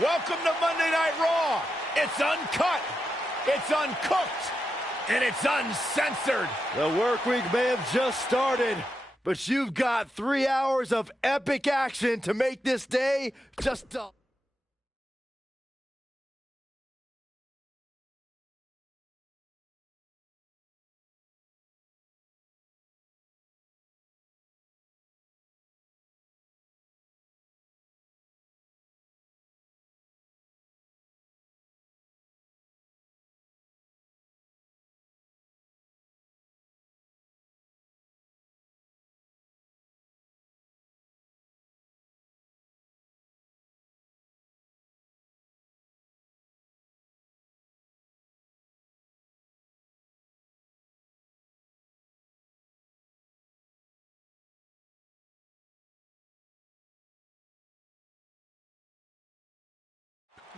Welcome to Monday Night Raw. It's uncut, it's uncooked, and it's uncensored. The work week may have just started, but you've got 3 hours of epic action to make this day just a...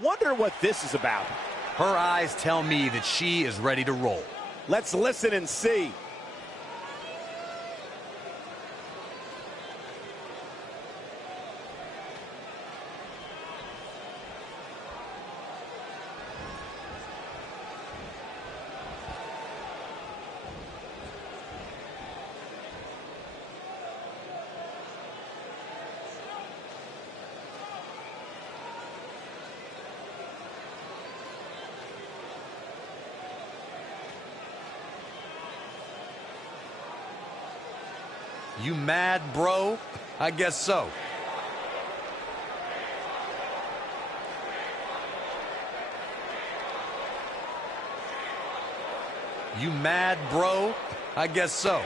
Wonder what this is about. Her eyes tell me that she is ready to roll. Let's listen and see. You mad, bro? I guess so. You mad, bro? I guess so.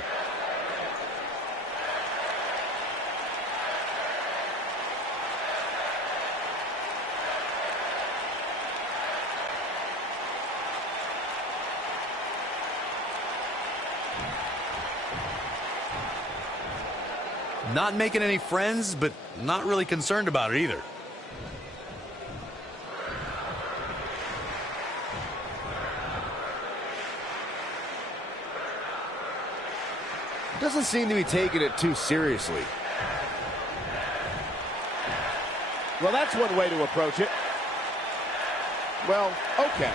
Not making any friends, but not really concerned about it either. Doesn't seem to be taking it too seriously. Well, that's one way to approach it. Well, okay.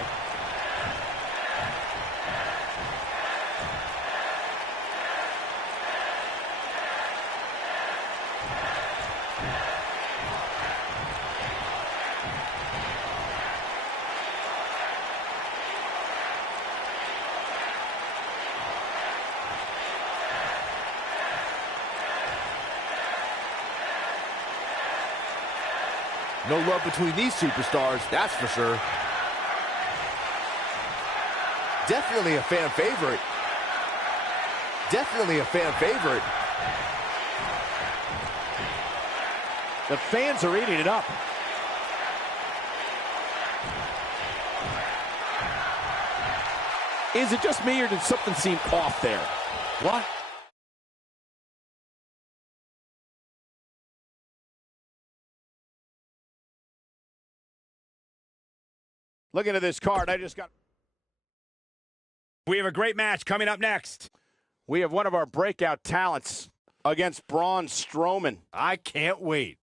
No love between these superstars, that's for sure. Definitely a fan favorite. Definitely a fan favorite. The fans are eating it up. Is it just me, or did something seem off there? What? Looking at this card, we have a great match coming up next. We have one of our breakout talents against Braun Strowman. I can't wait.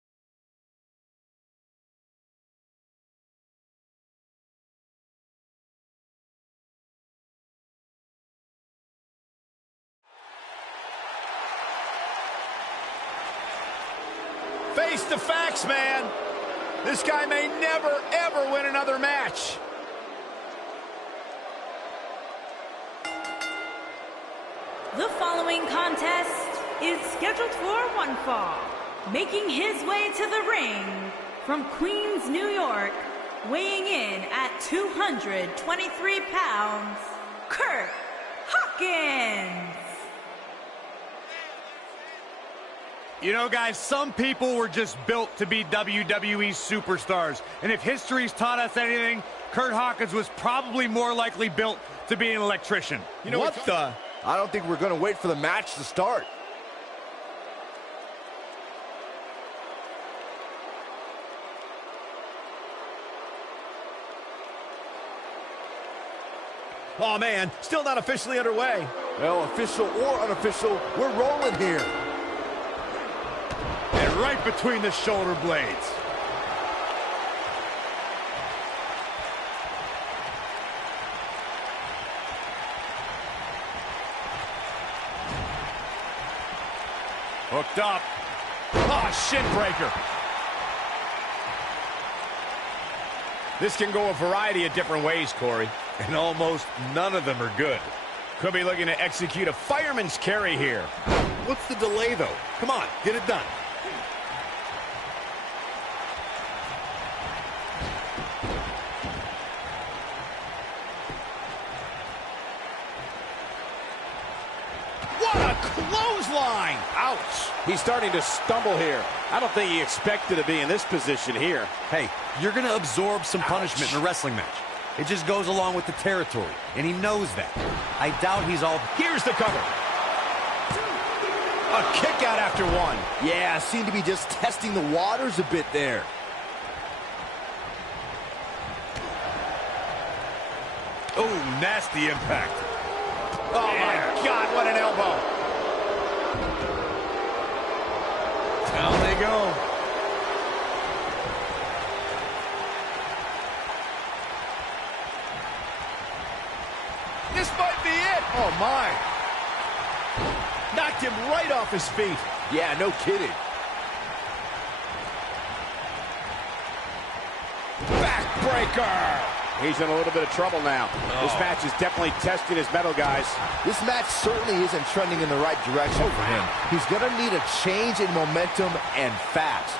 Face the facts, man. This guy may never, ever win another match. The following contest is scheduled for one fall. Making his way to the ring from Queens, New York, weighing in at 223 pounds, Kurt Hawkins. You know, guys, some people were just built to be WWE superstars. And if history's taught us anything, Kurt Hawkins was probably more likely built to be an electrician. You know what the? I don't think we're going to wait for the match to start. Oh, man, still not officially underway. Well, official or unofficial, we're rolling here. And right between the shoulder blades. Hooked up. Oh, shin breaker. This can go a variety of different ways, Corey. And almost none of them are good. Could be looking to execute a fireman's carry here. What's the delay, though? Come on, get it done. What a clothesline! Ouch! He's starting to stumble here. I don't think he expected to be in this position here. Hey, you're going to absorb some punishment in a wrestling match. It just goes along with the territory, and he knows that. I doubt he's all... Here's the cover. A kick out after one. Yeah, seemed to be just testing the waters a bit there. Oh, nasty impact. Oh, my God, what an elbow. Down they go. This might be it. Oh, my. Knocked him right off his feet. Yeah, no kidding. Backbreaker. He's in a little bit of trouble now. This match is definitely testing his mettle, guys. This match certainly isn't trending in the right direction for him. He's going to need a change in momentum and fast.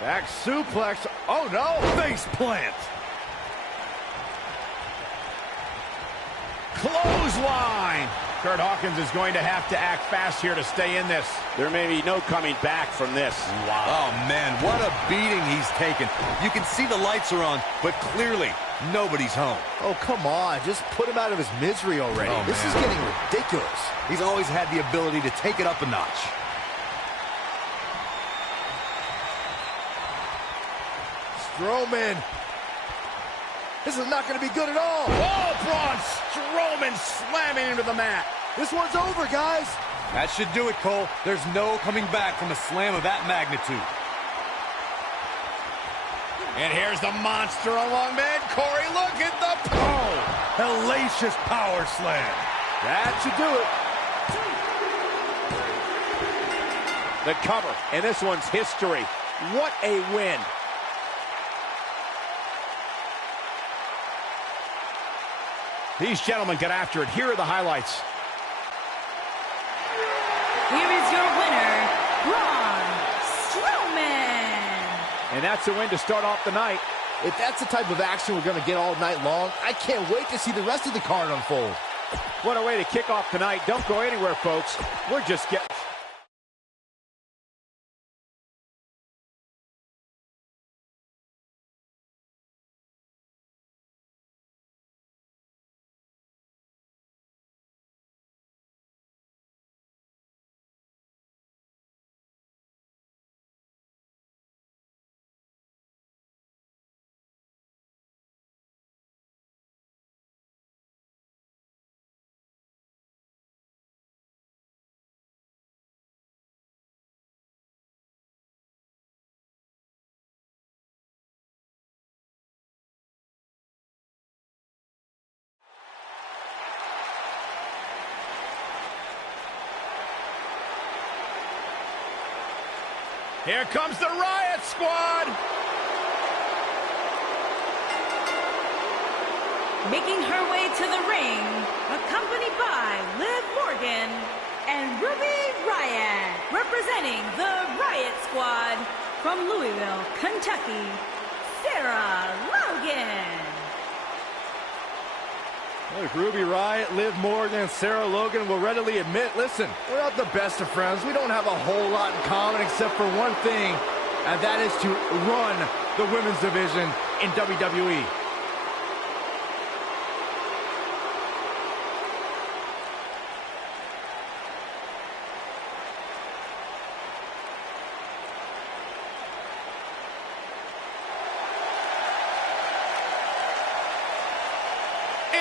Back suplex. Oh, no. Face plant. Clothesline. Kurt Hawkins is going to have to act fast here to stay in this. There may be no coming back from this. Wow. Oh, man, what a beating he's taken. You can see the lights are on, but clearly, nobody's home. Oh, come on. Just put him out of his misery already. Oh, this is man. getting ridiculous. He's always had the ability to take it up a notch. Strowman. This is not going to be good at all. Oh, Braun Strowman slamming into the mat. This one's over, guys. That should do it, Cole. There's no coming back from a slam of that magnitude. And here's the monster among men. Corey, look at the... Oh, hellacious power slam. That should do it. The cover, and this one's history. What a win. These gentlemen get after it. Here are the highlights. Here is your winner, Braun Strowman. And that's a win to start off the night. If that's the type of action we're going to get all night long, I can't wait to see the rest of the card unfold. What a way to kick off tonight. Don't go anywhere, folks. We're just getting... Here comes the Riott Squad. Making her way to the ring, accompanied by Liv Morgan and Ruby Riott, representing the Riott Squad from Louisville, Kentucky, Sarah Logan. Look, Ruby Riott, Liv Morgan, and Sarah Logan will readily admit, listen, we're not the best of friends. We don't have a whole lot in common except for one thing, and that is to run the women's division in WWE.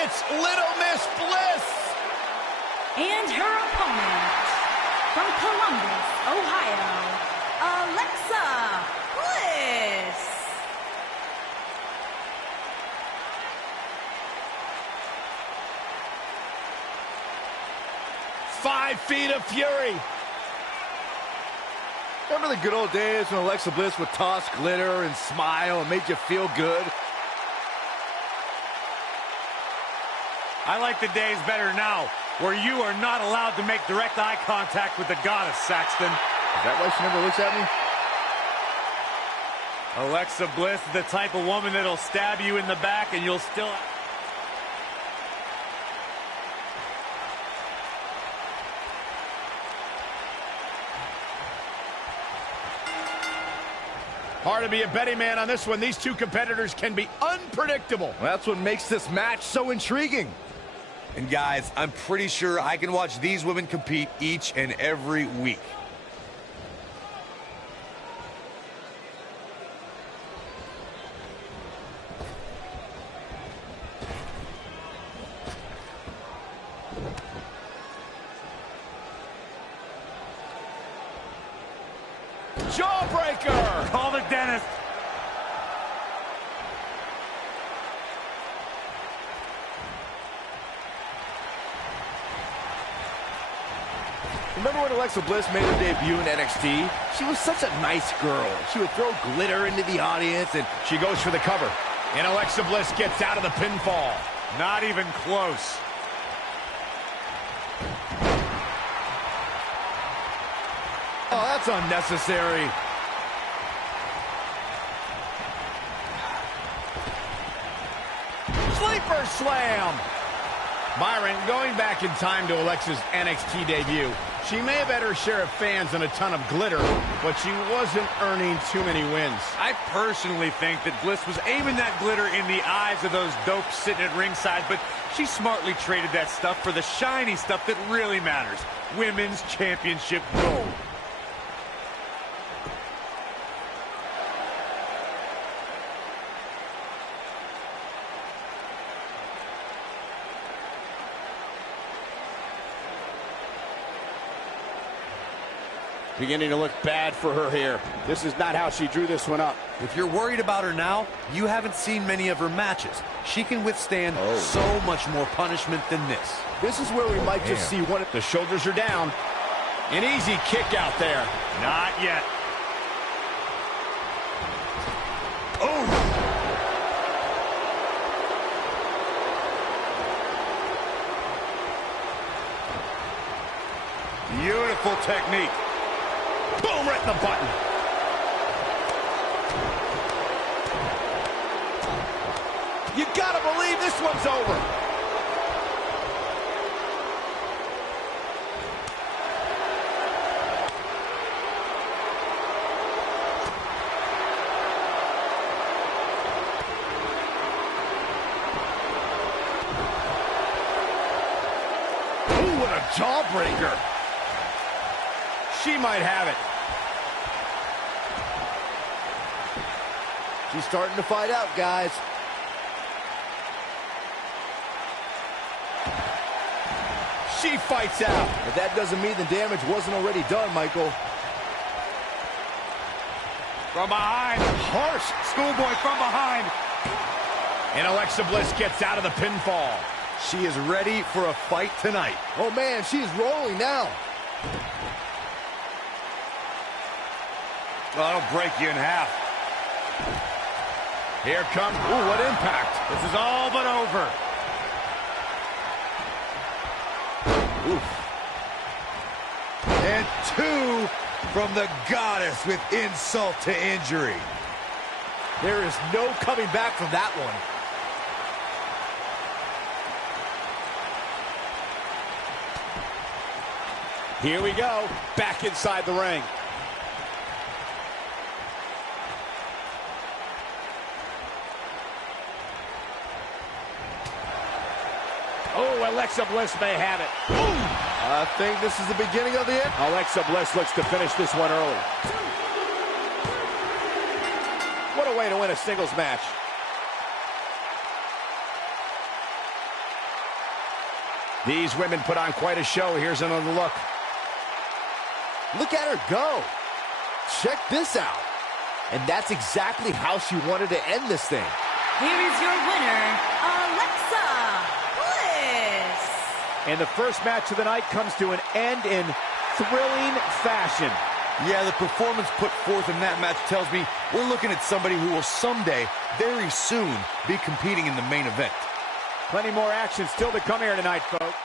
It's Little Miss Bliss. And her opponent, from Columbus, Ohio, Alexa Bliss. 5 feet of fury. Remember the good old days when Alexa Bliss would toss glitter and smile and made you feel good? I like the days better now, where you are not allowed to make direct eye contact with the goddess, Saxton. Is that why she never looks at me? Alexa Bliss is the type of woman that'll stab you in the back and you'll still... Hard to be a betting man on this one. These two competitors can be unpredictable. Well, that's what makes this match so intriguing. And guys, I'm pretty sure I can watch these women compete each and every week. Jawbreaker! Call the dentist. Remember when Alexa Bliss made her debut in NXT? She was such a nice girl. She would throw glitter into the audience, and She goes for the cover. And Alexa Bliss gets out of the pinfall. Not even close. oh, that's unnecessary. Sleeper slam! Byron, going back in time to Alexa's NXT debut, she may have had her share of fans and a ton of glitter, but she wasn't earning too many wins. I personally think that Bliss was aiming that glitter in the eyes of those dopes sitting at ringside, but she smartly traded that stuff for the shiny stuff that really matters. Women's Championship gold. Beginning to look bad for her here. This is not how she drew this one up. If you're worried about her now, you haven't seen many of her matches. She can withstand so much more punishment than this. This is where we might just see one of The shoulders are down. An easy kick out there. Not yet. Beautiful technique. Boom, right in the button. You gotta believe this one's over. Ooh, what a jawbreaker. She might have it. She's starting to fight out, guys. She fights out. But that doesn't mean the damage wasn't already done, Michael. From behind. Harsh. Schoolboy from behind. And Alexa Bliss gets out of the pinfall. She is ready for a fight tonight. Oh, man, she's rolling now. Oh, that'll break you in half. Here comes, ooh, what impact. This is all but over. Oof. And two from the goddess with insult to injury. There is no coming back from that one. Here we go, back inside the ring. Oh, Alexa Bliss may have it. I think this is the beginning of the end. Alexa Bliss looks to finish this one early. What a way to win a singles match. These women put on quite a show. Here's another look. Look at her go. Check this out. And that's exactly how she wanted to end this thing. Here is your winner, Alexa Bliss. And the first match of the night comes to an end in thrilling fashion. Yeah, the performance put forth in that match tells me we're looking at somebody who will someday, very soon, be competing in the main event. Plenty more action still to come here tonight, folks.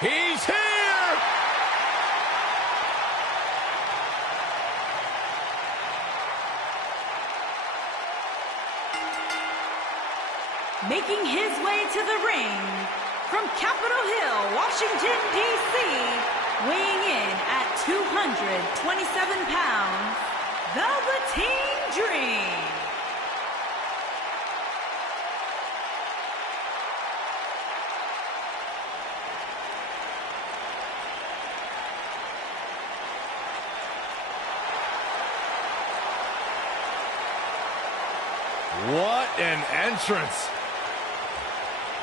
He's here! Making his way to the ring from Capitol Hill, Washington, D.C., weighing in at 227 pounds, Velveteen Dream. What an entrance.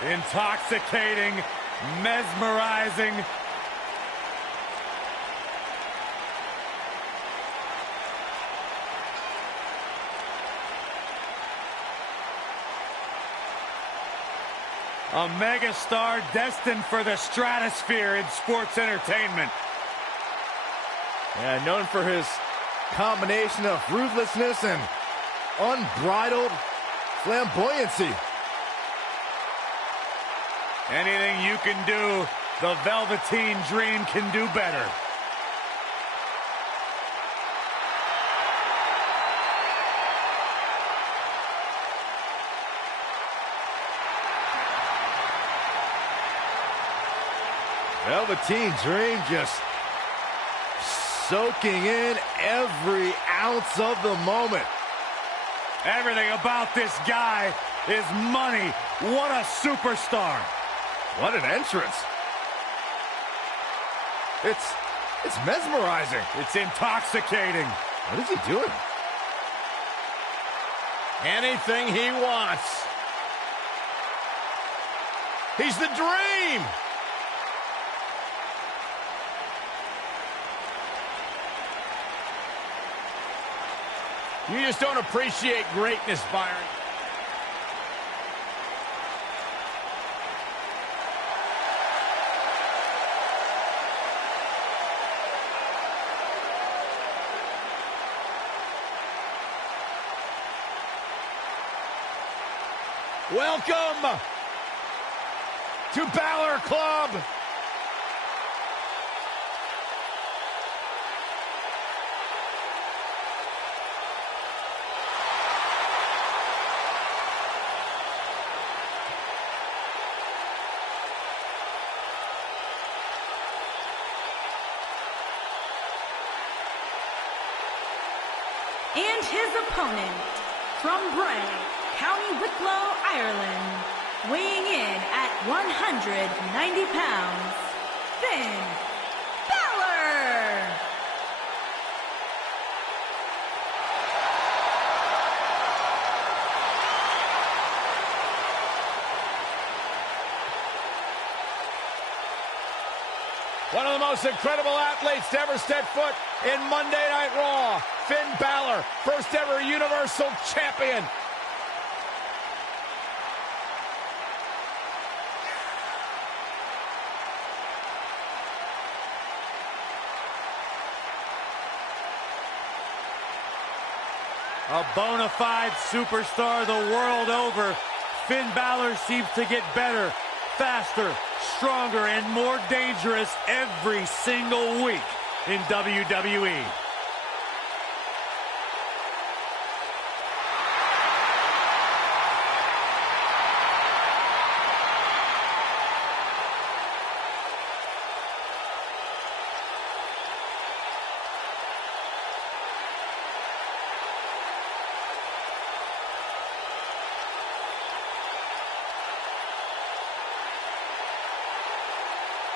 Intoxicating, mesmerizing. A megastar destined for the stratosphere in sports entertainment. Yeah, known for his combination of ruthlessness and unbridled flamboyancy. Anything you can do, the Velveteen Dream can do better. Velveteen Dream just soaking in every ounce of the moment. Everything about this guy is money. What a superstar. What an entrance. It's mesmerizing. It's intoxicating. What is he doing? Anything he wants. He's the Dream! You just don't appreciate greatness, Byron. Welcome to Balor Club. And his opponent, from Bray, County Wicklow, Ireland, weighing in at 190 pounds, Finn Balor! One of the most incredible athletes to ever step foot in Monday Night Raw, Finn Balor, first ever Universal Champion. A bona fide superstar the world over, Finn Balor seems to get better, faster, stronger, and more dangerous every single week. in WWE.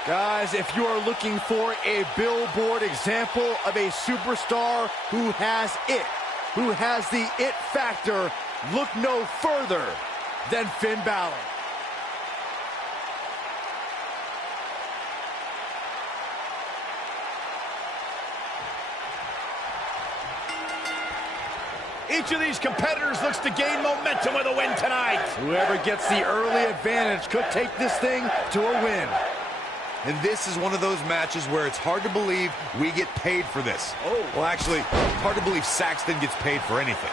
Guys, if you are looking for a billboard example of a superstar who has it, who has the it factor, look no further than Finn Balor. Each of these competitors looks to gain momentum with a win tonight. Whoever gets the early advantage could take this thing to a win. And this is one of those matches where it's hard to believe we get paid for this. Oh. Well, actually, hard to believe Saxton gets paid for anything.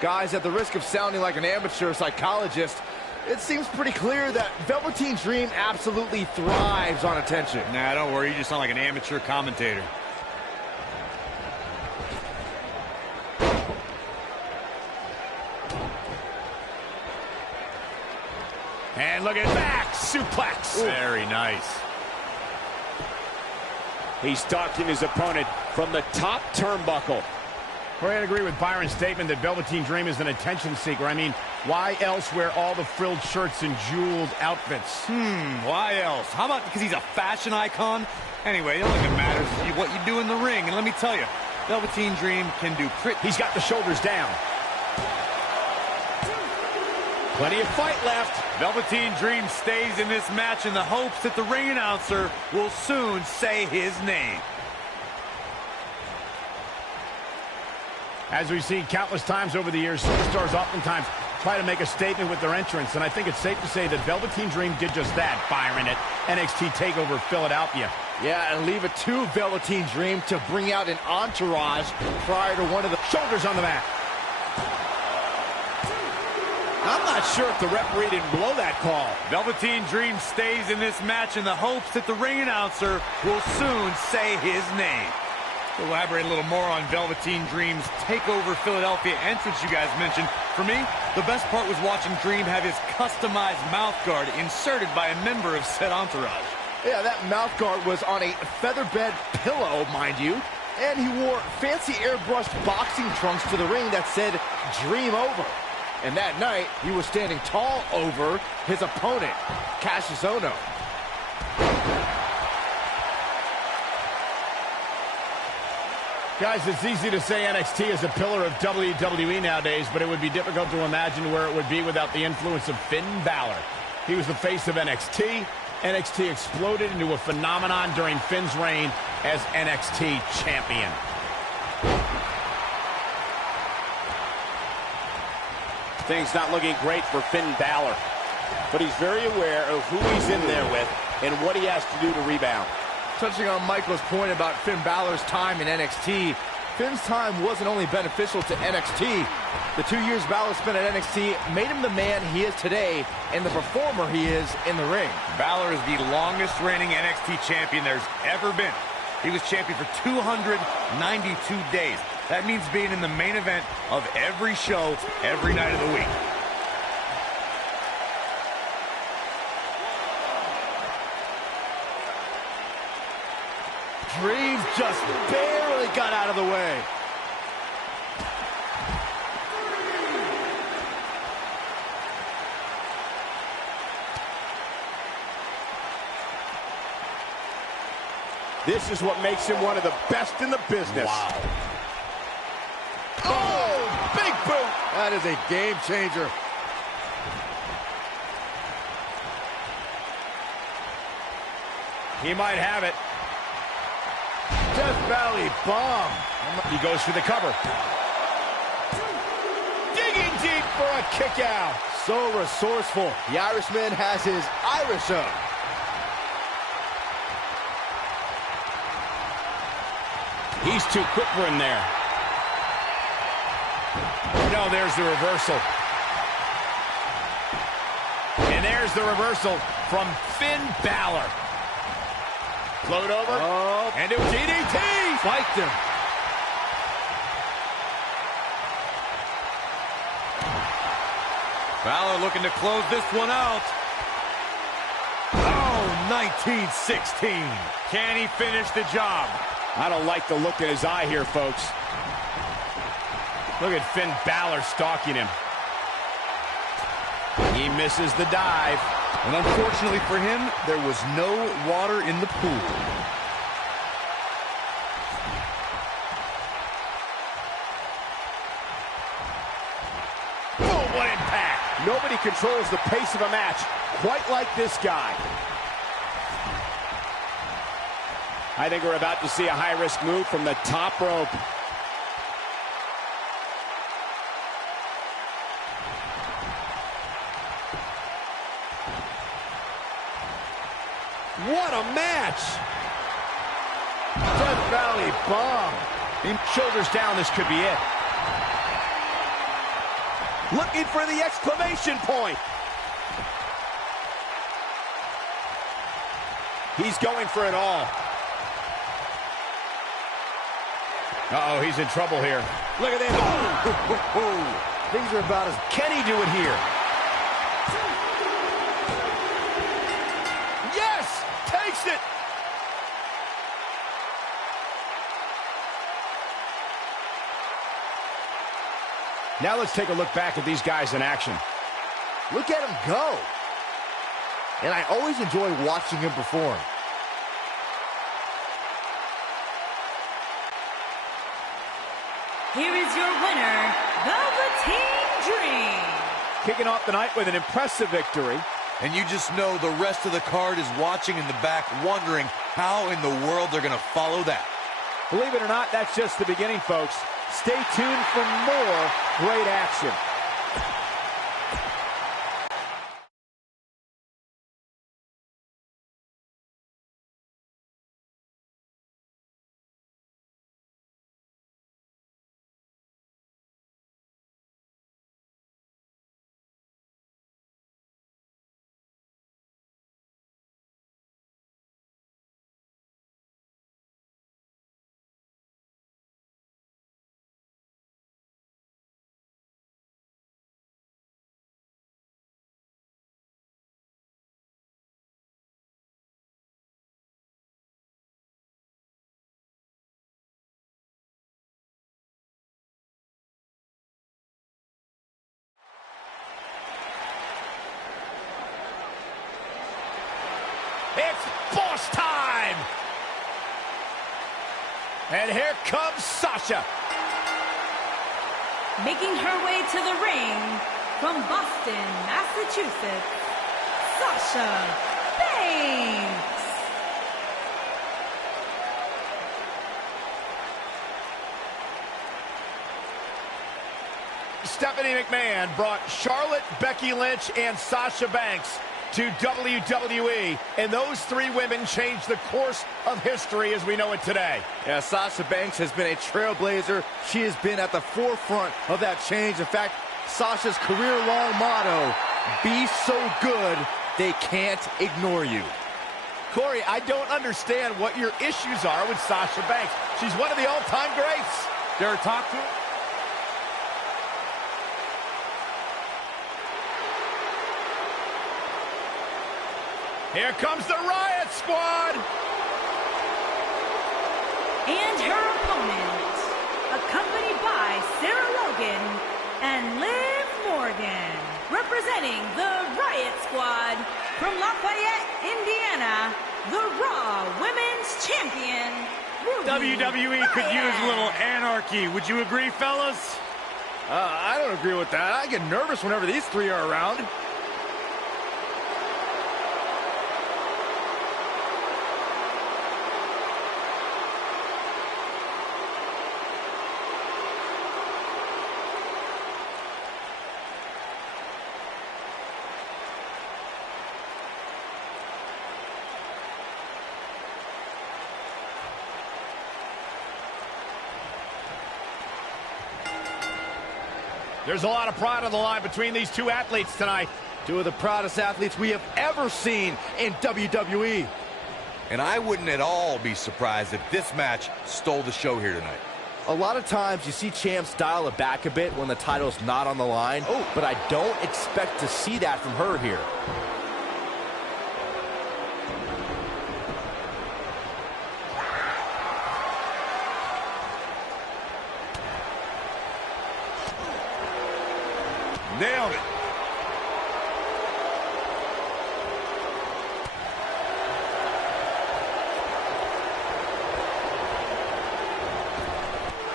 Guys, at the risk of sounding like an amateur psychologist, it seems pretty clear that Velveteen Dream absolutely thrives on attention. Nah, don't worry, you just sound like an amateur commentator. And look at that, suplex. Ooh. Very nice. He's stalking his opponent from the top turnbuckle. Well, I agree with Byron's statement that Velveteen Dream is an attention seeker. I mean, why else wear all the frilled shirts and jeweled outfits? Why else? How about because he's a fashion icon? Anyway, the only thing that matters is what you do in the ring. And let me tell you, Velveteen Dream can do pretty... He's got the shoulders down. Plenty of fight left. Velveteen Dream stays in this match in the hopes that the ring announcer will soon say his name. As we've seen countless times over the years, superstars oftentimes try to make a statement with their entrance, and I think it's safe to say that Velveteen Dream did just that, Byron, at NXT TakeOver Philadelphia. Yeah, and leave it to Velveteen Dream to bring out an entourage prior to one of the Shoulders on the mat. I'm not sure if the referee didn't blow that call. Velveteen Dream stays in this match in the hopes that the ring announcer will soon say his name. To elaborate a little more on Velveteen Dream's TakeOver Philadelphia entrance you guys mentioned, for me, the best part was watching Dream have his customized mouth guard inserted by a member of said entourage. Yeah, that mouth guard was on a featherbed pillow, mind you, and he wore fancy airbrushed boxing trunks to the ring that said Dream Over. And that night, he was standing tall over his opponent, Cassius Ohno. Guys, it's easy to say NXT is a pillar of WWE nowadays, but it would be difficult to imagine where it would be without the influence of Finn Balor. He was the face of NXT. NXT exploded into a phenomenon during Finn's reign as NXT champion. Things not looking great for Finn Balor, but he's very aware of who he's in there with and what he has to do to rebound. Touching on Michael's point about Finn Balor's time in NXT, Finn's time wasn't only beneficial to NXT. The 2 years Balor spent at NXT made him the man he is today and the performer he is in the ring. Balor is the longest reigning NXT champion there's ever been. He was champion for 292 days. That means being in the main event of every show, every night of the week. Dream just barely got out of the way. This is what makes him one of the best in the business. Wow. Oh, big boot. That is a game changer. He might have it. Death Valley bomb. He goes for the cover. Digging deep. for a kick out. So resourceful. The Irishman has his Irish up. He's too quick for him there. No, there's the reversal. And there's the reversal from Finn Balor. Float over. Oh. And it was DDT. Spiked him. Balor looking to close this one out. Oh, 1916. Can he finish the job? I don't like the look in his eye here, folks. Look at Finn Balor stalking him. He misses the dive. And unfortunately for him, there was no water in the pool. Oh, what impact! Nobody controls the pace of a match quite like this guy. I think we're about to see a high-risk move from the top rope. What a match! Death Valley bomb. Shoulders down, this could be it. Looking for the exclamation point. He's going for it all. Uh-oh, he's in trouble here. Look at that. Things are about as... Can he do it here? Yes! Takes it! Now let's take a look back at these guys in action. Look at him go. And I always enjoy watching him perform. Here is your winner, Velveteen Dream. Kicking off the night with an impressive victory. And you just know the rest of the card is watching in the back, wondering how in the world they're going to follow that. Believe it or not, that's just the beginning, folks. Stay tuned for more great action. It's boss time! And here comes Sasha. Making her way to the ring from Boston, Massachusetts, Sasha Banks. Stephanie McMahon brought Charlotte, Becky Lynch, and Sasha Banks to WWE, and those three women changed the course of history as we know it today. Yeah, Sasha Banks has been a trailblazer. She has been at the forefront of that change. In fact, Sasha's career-long motto, be so good, they can't ignore you. Corey, I don't understand what your issues are with Sasha Banks. She's one of the all-time greats. Dare I talk to her? Here comes the Riott Squad. And her opponent, accompanied by Sarah Logan and Liv Morgan, representing the Riott Squad from Lafayette, Indiana, the Raw Women's Champion, Ruby WWE could use a Riott. little anarchy. Would you agree, fellas? I don't agree with that. I get nervous whenever these three are around. There's a lot of pride on the line between these two athletes tonight. Two of the proudest athletes we have ever seen in WWE. And I wouldn't at all be surprised if this match stole the show here tonight. A lot of times you see champs dial it back a bit when the title's not on the line, but I don't expect to see that from her here. Nailed it.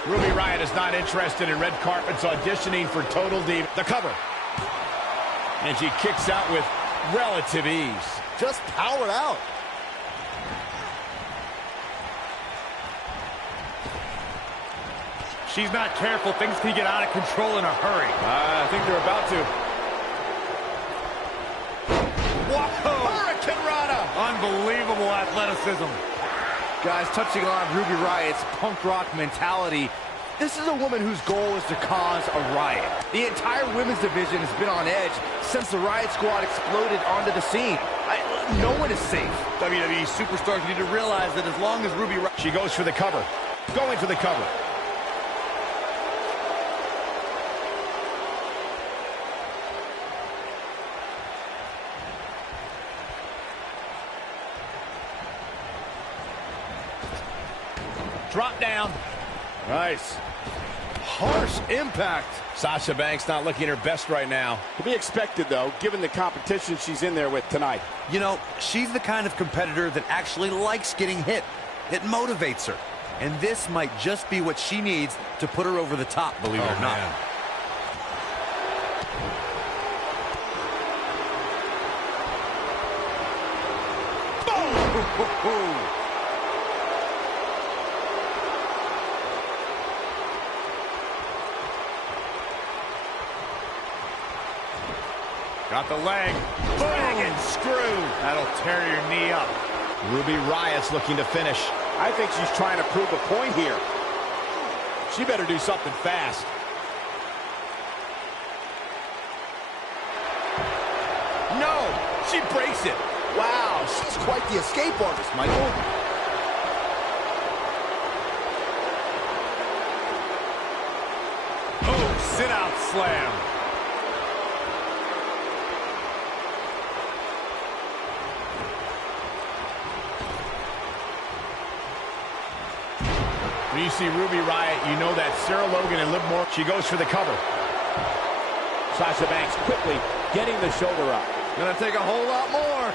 Ruby Riott is not interested in red carpets auditioning for Total Diva. The cover. And she kicks out with relative ease. Just powered out. She's not careful. Things can get out of control in a hurry. I think they're about to. Whoa! Hurricane Rana! Unbelievable athleticism. Guys, touching on Ruby Riott's punk rock mentality, this is a woman whose goal is to cause a riot. The entire women's division has been on edge since the Riott Squad exploded onto the scene. No one is safe. WWE superstars need to realize that as long as Ruby Riott... She goes for the cover. Going for the cover. Drop down. Nice. Harsh impact. Sasha Banks not looking her best right now. To be expected, though, given the competition she's in there with tonight. You know, she's the kind of competitor that actually likes getting hit. It motivates her. And this might just be what she needs to put her over the top, believe it or not. Man. Boom! Got the leg. Dragon screw. That'll tear your knee up. Ruby Riott's looking to finish. I think she's trying to prove a point here. She better do something fast. No, she breaks it. Wow, she's quite the escape artist, Michael. Oh, sit-out slam. When you see Ruby Riott, you know that Sarah Logan and Liv Morgan. She goes for the cover. Sasha Banks quickly getting the shoulder up. Gonna take a whole lot more.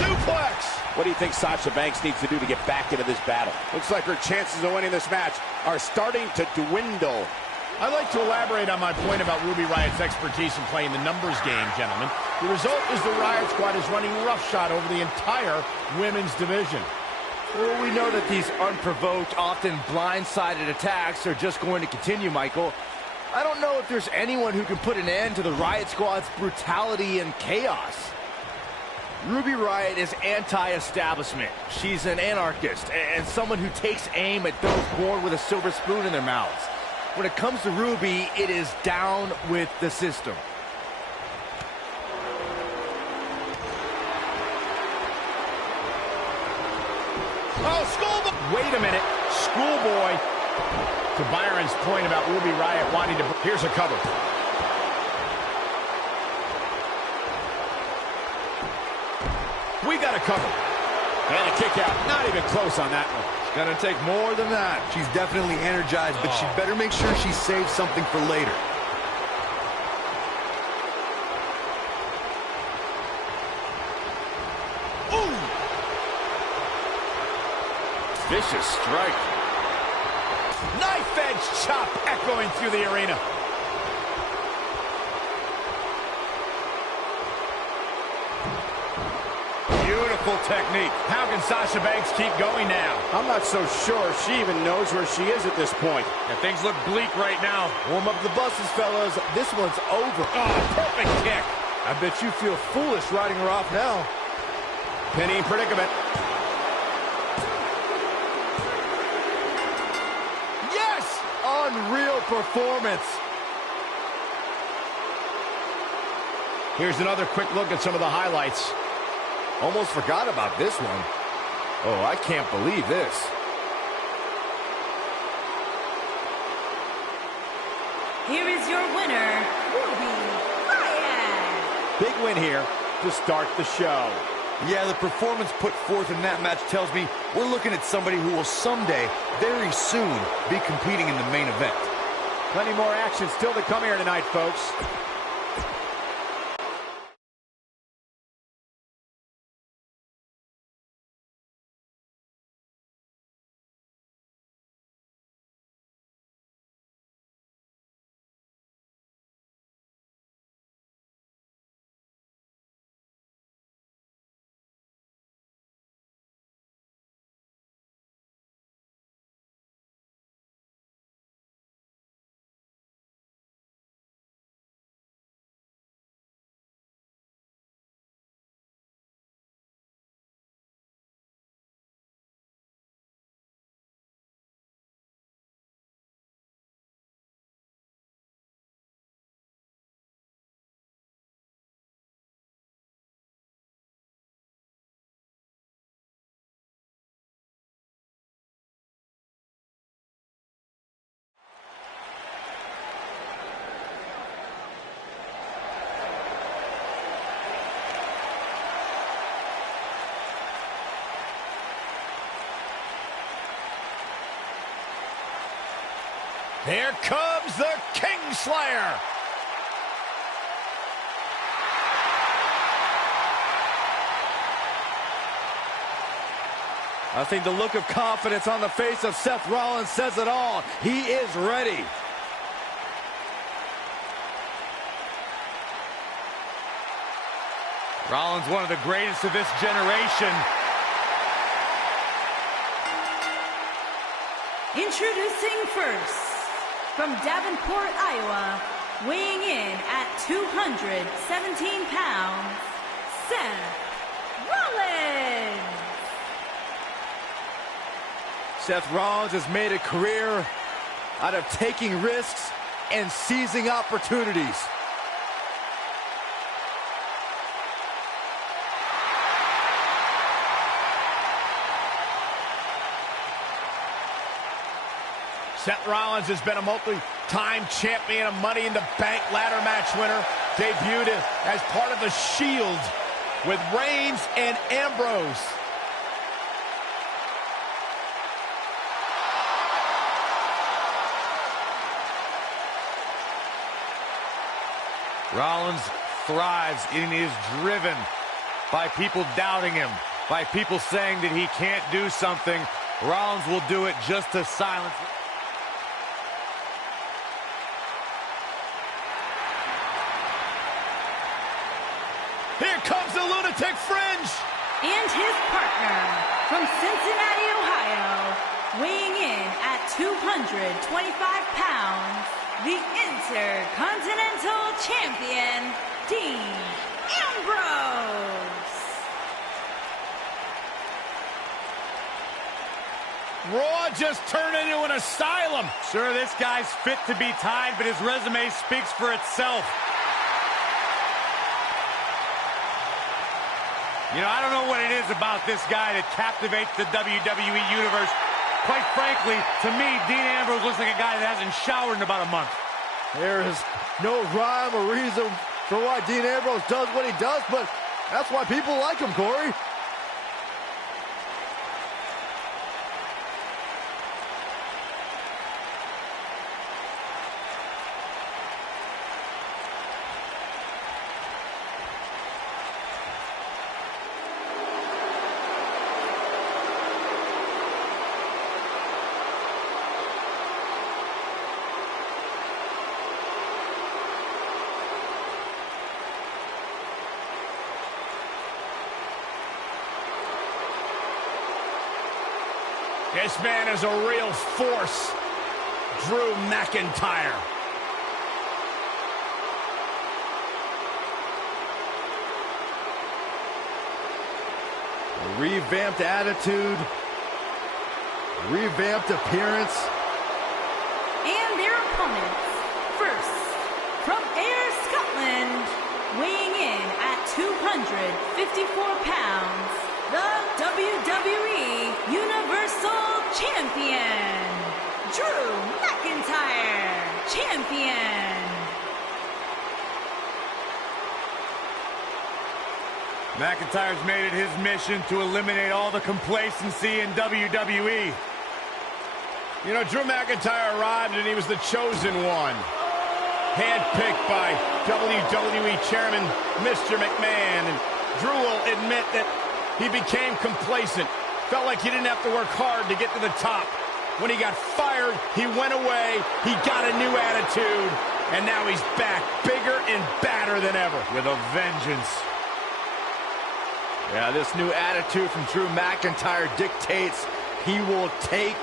Suplex! What do you think Sasha Banks needs to do to get back into this battle? Looks like her chances of winning this match are starting to dwindle. I'd like to elaborate on my point about Ruby Riott's expertise in playing the numbers game, gentlemen. The result is the Riott Squad is running roughshod over the entire women's division. Well, we know that these unprovoked, often blindsided attacks are just going to continue, Michael. I don't know if there's anyone who can put an end to the Riott Squad's brutality and chaos. Ruby Riott is anti-establishment. She's an anarchist and someone who takes aim at those born with a silver spoon in their mouths. When it comes to Ruby, it is down with the system. Oh, schoolboy! Wait a minute. Schoolboy. To Byron's point about Ruby Riott wanting to... Here's a cover. We got a cover. And a kick out. Not even close on that one. Gonna take more than that. She's definitely energized, but she'd better make sure she saves something for later. Ooh! Vicious strike. Knife edge chop echoing through the arena. Beautiful technique. How can Sasha Banks keep going now? I'm not so sure she even knows where she is at this point. And things look bleak right now. Warm up the buses, fellas. This one's over. Oh, perfect kick. I bet you feel foolish riding her off now. Pinning predicament. Yes! Unreal performance. Here's another quick look at some of the highlights. Almost forgot about this one. Oh, I can't believe this. Here is your winner, Riott. Big win here to start the show. Yeah, the performance put forth in that match tells me we're looking at somebody who will someday, very soon, be competing in the main event. Plenty more action still to come here tonight, folks. Here comes the Kingslayer. I think the look of confidence on the face of Seth Rollins says it all. He is ready. Rollins, one of the greatest of this generation. Introducing first, from Davenport, Iowa, weighing in at 217 pounds, Seth Rollins. Seth Rollins has made a career out of taking risks and seizing opportunities. Seth Rollins has been a multi-time champion, a Money in the Bank ladder match winner, debuted as part of the Shield with Reigns and Ambrose. Rollins thrives and is driven by people doubting him, by people saying that he can't do something. Rollins will do it just to silence it. Here comes the Lunatic Fringe. And his partner, from Cincinnati, Ohio, weighing in at 225 pounds, the Intercontinental Champion, Dean Ambrose. Raw just turned into an asylum. Sure, this guy's fit to be tied, but his resume speaks for itself. You know, I don't know what it is about this guy that captivates the WWE Universe. Quite frankly, to me, Dean Ambrose looks like a guy that hasn't showered in about a month. There is no rhyme or reason for why Dean Ambrose does what he does, but that's why people like him, Corey. This man is a real force. Drew McIntyre. Revamped attitude. Revamped appearance. And their opponents. First, from Ayr, Scotland, weighing in at 254 pounds, the WWE Universal Champion, Drew McIntyre, Champion. McIntyre's made it his mission to eliminate all the complacency in WWE. You know, Drew McIntyre arrived and he was the chosen one. Handpicked by WWE Chairman Mr. McMahon. And Drew will admit that he became complacent. Felt like he didn't have to work hard to get to the top. When he got fired, he went away. He got a new attitude. And now he's back, bigger and badder than ever. With a vengeance. Yeah, this new attitude from Drew McIntyre dictates he will take.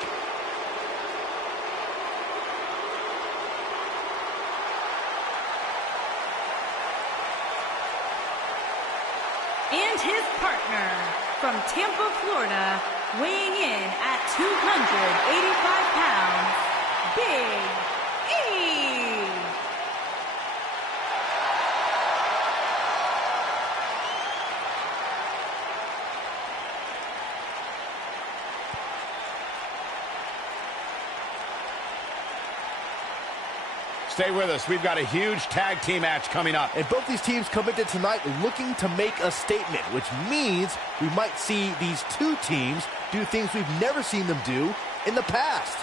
And his partner from Tampa, Florida, weighing in at 285 pounds, Big E. Stay with us. We've got a huge tag team match coming up. And both these teams come into tonight looking to make a statement, which means we might see these two teams do things we've never seen them do in the past.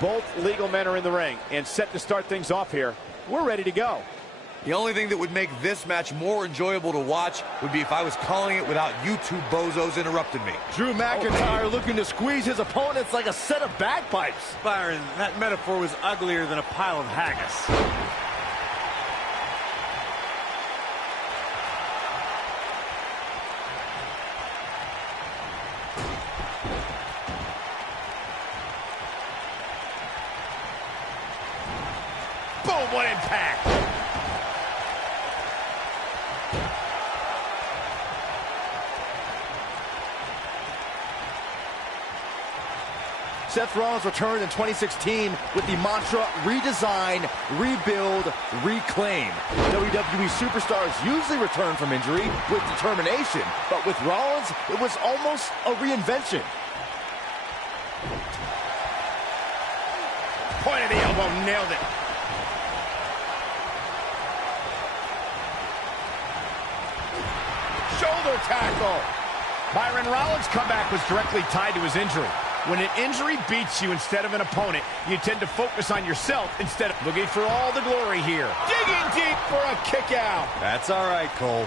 Both legal men are in the ring and set to start things off here. We're ready to go. The only thing that would make this match more enjoyable to watch would be if I was calling it without you two bozos interrupting me. Drew McIntyre looking to squeeze his opponents like a set of bagpipes. Byron, that metaphor was uglier than a pile of haggis. Boom, what impact! Seth Rollins returned in 2016 with the mantra, redesign, rebuild, reclaim. WWE superstars usually return from injury with determination, but with Rollins, it was almost a reinvention. Point of the elbow, nailed it. Shoulder tackle. Byron Rollins' comeback was directly tied to his injury. When an injury beats you instead of an opponent, you tend to focus on yourself instead of looking for all the glory here. Digging deep for a kick out. That's all right, Cole.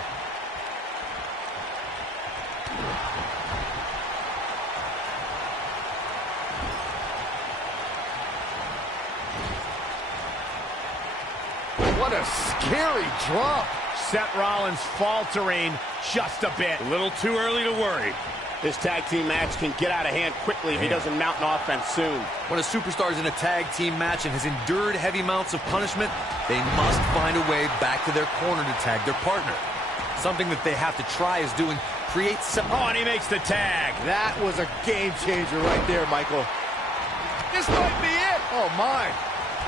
What a scary drop. Seth Rollins faltering just a bit. A little too early to worry. This tag team match can get out of hand quickly if he doesn't mount an offense soon. When a superstar is in a tag team match and has endured heavy amounts of punishment, they must find a way back to their corner to tag their partner. Something that they have to try is doing create some... Oh, and he makes the tag. That was a game changer right there, Michael. This might be it. Oh, my.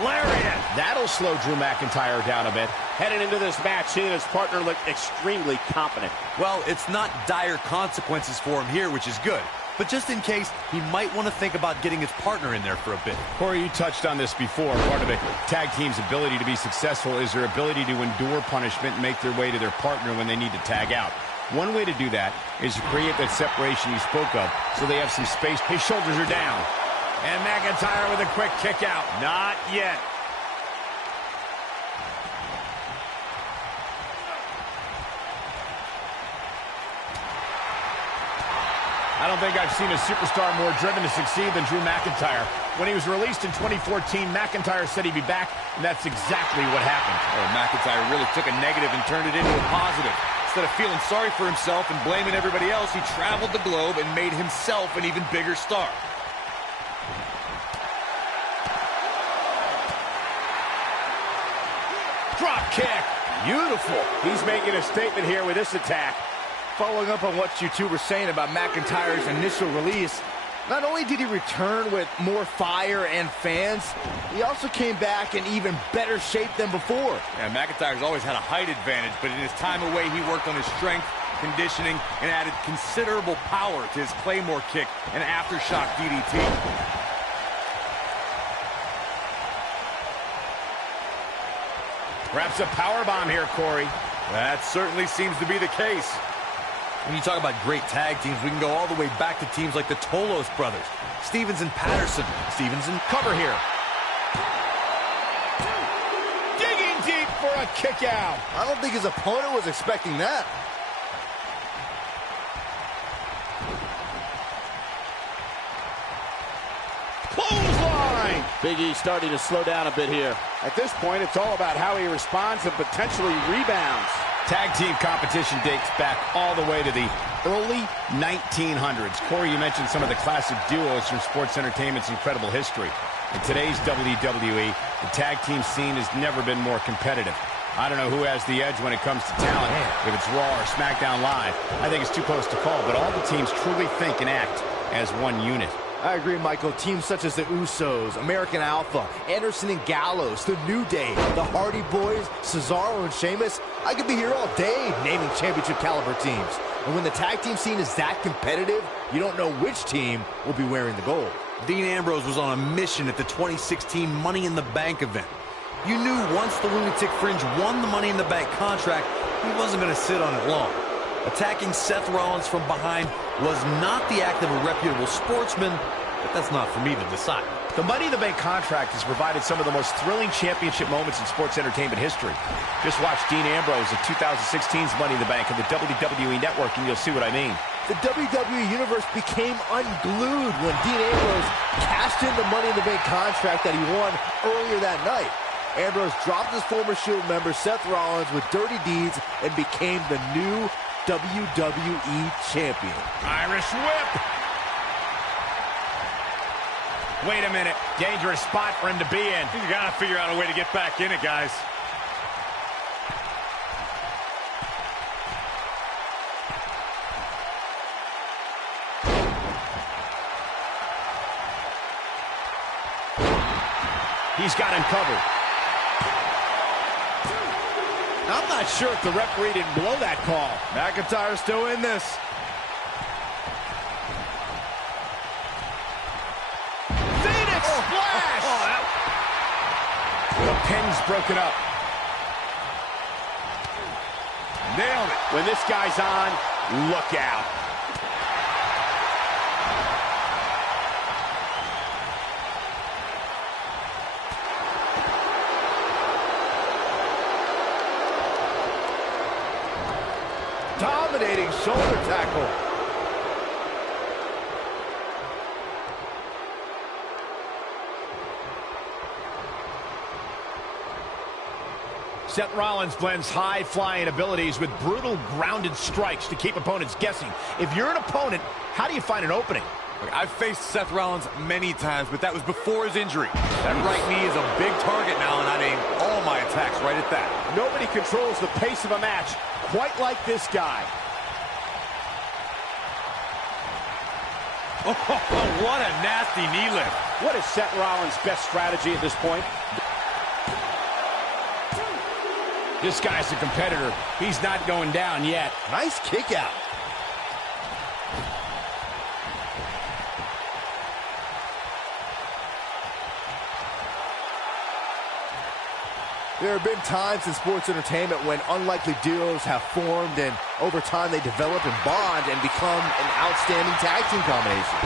Lariat. That'll slow Drew McIntyre down a bit. Heading into this match, he and his partner look extremely confident. Well, it's not dire consequences for him here, which is good. but just in case, he might want to think about getting his partner in there for a bit. Corey, you touched on this before. Part of a tag team's ability to be successful is their ability to endure punishment and make their way to their partner when they need to tag out. One way to do that is to create that separation you spoke of so they have some space. His shoulders are down. And McIntyre with a quick kick out. Not yet. I don't think I've seen a superstar more driven to succeed than Drew McIntyre. When he was released in 2014, McIntyre said he'd be back, and that's exactly what happened. Oh, McIntyre really took a negative and turned it into a positive. Instead of feeling sorry for himself and blaming everybody else, he traveled the globe and made himself an even bigger star. Drop kick. Beautiful. He's making a statement here with this attack. Following up on what you two were saying about McIntyre's initial release, not only did he return with more fire and fans, he also came back in even better shape than before. Yeah, McIntyre's always had a height advantage, but in his time away, he worked on his strength, conditioning, and added considerable power to his Claymore kick and aftershock DDT. Perhaps a powerbomb here, Corey. That certainly seems to be the case. When you talk about great tag teams, we can go all the way back to teams like the Tolos brothers, Stevens and Patterson. Stevens and Cover here. Digging deep for a kick out. I don't think his opponent was expecting that. Clothesline. Big E starting to slow down a bit here. At this point, it's all about how he responds and potentially rebounds. Tag team competition dates back all the way to the early 1900s. Corey, you mentioned some of the classic duos from sports entertainment's incredible history. In today's WWE, the tag team scene has never been more competitive. I don't know who has the edge when it comes to talent, if it's Raw or SmackDown Live. I think it's too close to call, but all the teams truly think and act as one unit. I agree, Michael. Teams such as the Usos, American Alpha, Anderson and Gallows, The New Day, the Hardy Boys, Cesaro and Sheamus. I could be here all day naming championship caliber teams. And when the tag team scene is that competitive, you don't know which team will be wearing the gold. Dean Ambrose was on a mission at the 2016 Money in the Bank event. You knew once the Lunatic Fringe won the Money in the Bank contract, he wasn't going to sit on it long. Attacking Seth Rollins from behind was not the act of a reputable sportsman, but that's not for me to decide. The Money in the Bank contract has provided some of the most thrilling championship moments in sports entertainment history. Just watch Dean Ambrose at 2016's Money in the Bank on the WWE Network, and you'll see what I mean. The WWE Universe became unglued when Dean Ambrose cashed in the Money in the Bank contract that he won earlier that night. Ambrose dropped his former Shield member Seth Rollins with dirty deeds and became the new WWE Champion. Irish whip. Wait a minute. Dangerous spot for him to be in. You got to figure out a way to get back in it, guys. He's got him covered. I'm not sure if the referee didn't blow that call. McIntyre's still in this. Phoenix splash! The pin's broken up. Nailed it. When this guy's on, look out. Dominating shoulder tackle. Seth Rollins blends high-flying abilities with brutal grounded strikes to keep opponents guessing. If you're an opponent, how do you find an opening? I've faced Seth Rollins many times, but that was before his injury. That right knee is a big target now, and I aim all my attacks right at that. Nobody controls the pace of a match quite like this guy. Oh, what a nasty knee lift. What is Seth Rollins' best strategy at this point? This guy's a competitor. He's not going down yet. Nice kick out. There have been times in sports entertainment when unlikely duos have formed, and over time they develop and bond and become an outstanding tag team combination.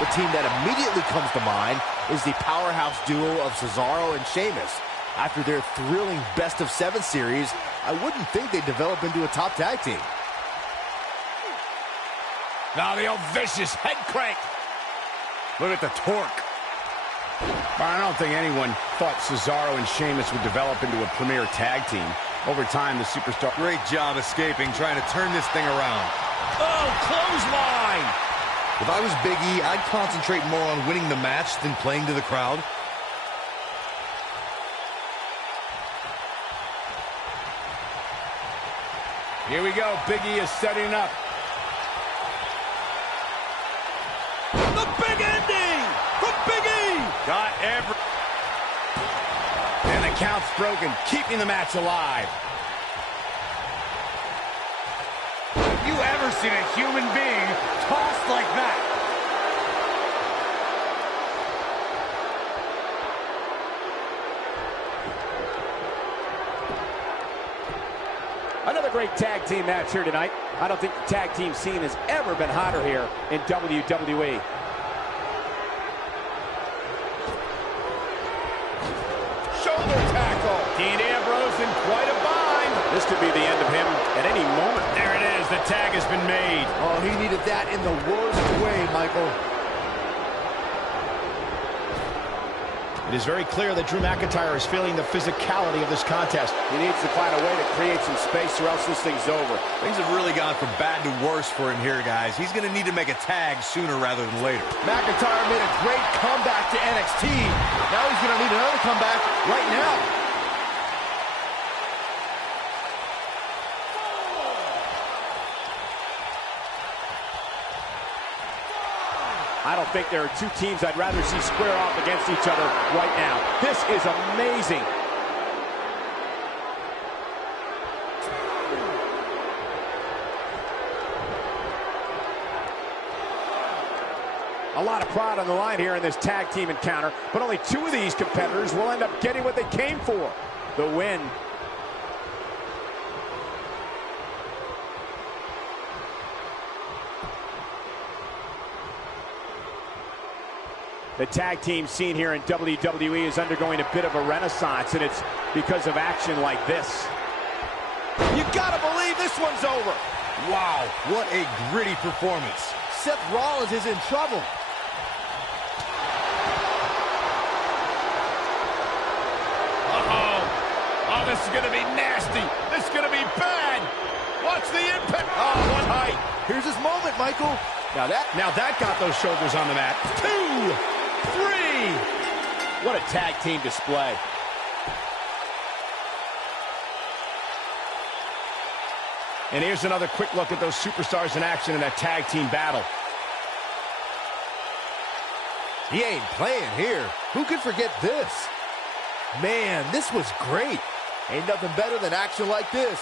The team that immediately comes to mind is the powerhouse duo of Cesaro and Sheamus. After their thrilling best-of-7 series, I wouldn't think they'd develop into a top tag team. Now the old vicious head crank. Look at the torque. I don't think anyone thought Cesaro and Sheamus would develop into a premier tag team. Over time, the superstar... Great job escaping, trying to turn this thing around. Oh, clothesline! If I was Big E, I'd concentrate more on winning the match than playing to the crowd. Here we go. Big E is setting up. The big ending from Big E! Got every... And the count's broken, keeping the match alive. Have you ever seen a human being tossed like that? Another great tag team match here tonight. I don't think the tag team scene has ever been hotter here in WWE. Shoulder tackle. Dean Ambrose in quite a bind. This could be the end of him at any moment. There it is. The tag has been made. Oh, he needed that in the worst way, Michael. It is very clear that Drew McIntyre is feeling the physicality of this contest. He needs to find a way to create some space or else this thing's over. Things have really gone from bad to worse for him here, guys. He's going to need to make a tag sooner rather than later. McIntyre made a great comeback to NXT. Now he's going to need another comeback right now. I don't think there are two teams I'd rather see square off against each other right now. This is amazing. A lot of pride on the line here in this tag team encounter, but only two of these competitors will end up getting what they came for, the win. The tag team scene here in WWE is undergoing a bit of a renaissance, and it's because of action like this. You gotta believe this one's over. Wow, what a gritty performance. Seth Rollins is in trouble. Oh, this is going to be nasty. This is going to be bad. Watch the impact. Oh, one height. Here's his moment, Michael. Now that got those shoulders on the mat. 2, 3. What a tag team display. And here's another quick look at those superstars in action in a tag team battle. He ain't playing here. Who could forget this? Man, this was great. Ain't nothing better than action like this.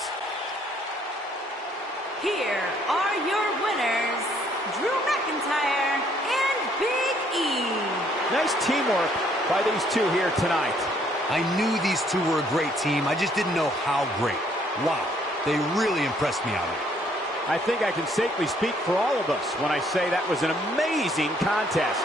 Here are your winners, Drew McIntyre and Big E. Nice teamwork by these two here tonight. I knew these two were a great team. I just didn't know how great. Wow, they really impressed me out of it. I think I can safely speak for all of us when I say that was an amazing contest.